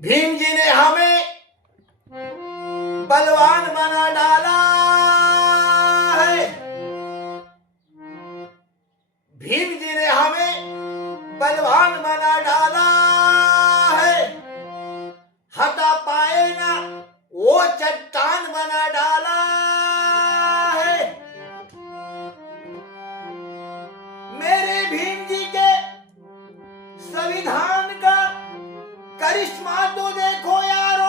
भीम जी ने हमें बलवान बना डाला है। भीम जी ने हमें बलवान बना डाला है। हटा पाए ना वो चट्टान बना डाला है। मेरे भीम जी के संविधान का करिश्मा तो देखो यारो।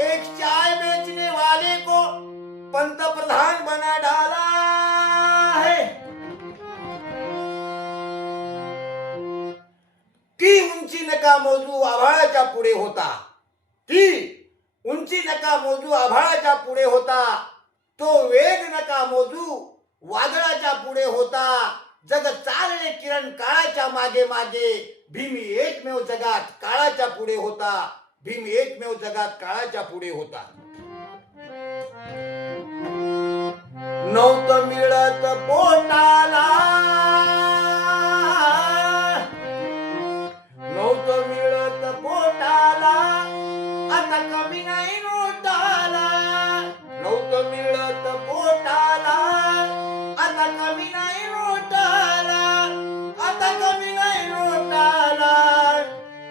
एक चाय बेचने वाले को पंत प्रधान बना डाला है। की उंची नका मोजू आभाळाच्या पुढे होता। की उंची नका मोजू आभाळाच्या पुढे होता। तो वेग नका मोजू वादळाच्या पुढे होता। जग चालले किरण काळाच्या मागे मागे। भीम एकमेव जगात काळाच्या पुढे होता। भीम एकमेव जगात काळाच्या पुढे होता। नव्हतं मिळत पोटाला, नव्हतं मिळत पोटाला, आता कमी नाही नोटाला। नव्हतं मिळत पोटाला, आता कमी नाही नोटाला। आता कमी नाही नोटाला,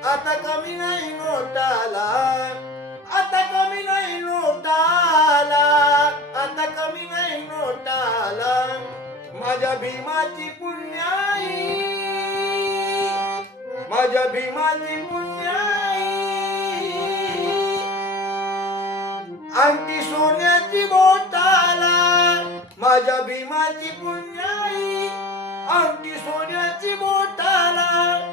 आता कमी नाही नोटाला। आता कमी नाही नोटाला, आता कमी नाही नोटाला। माझ्या भीमाची पुण्याई, माझ्या भीमाची पुण्याई। अंगठी सोन्याची बोटाला, माझ्या भीमाची पुण्याई। अंगठी सोन्याची बोटाला।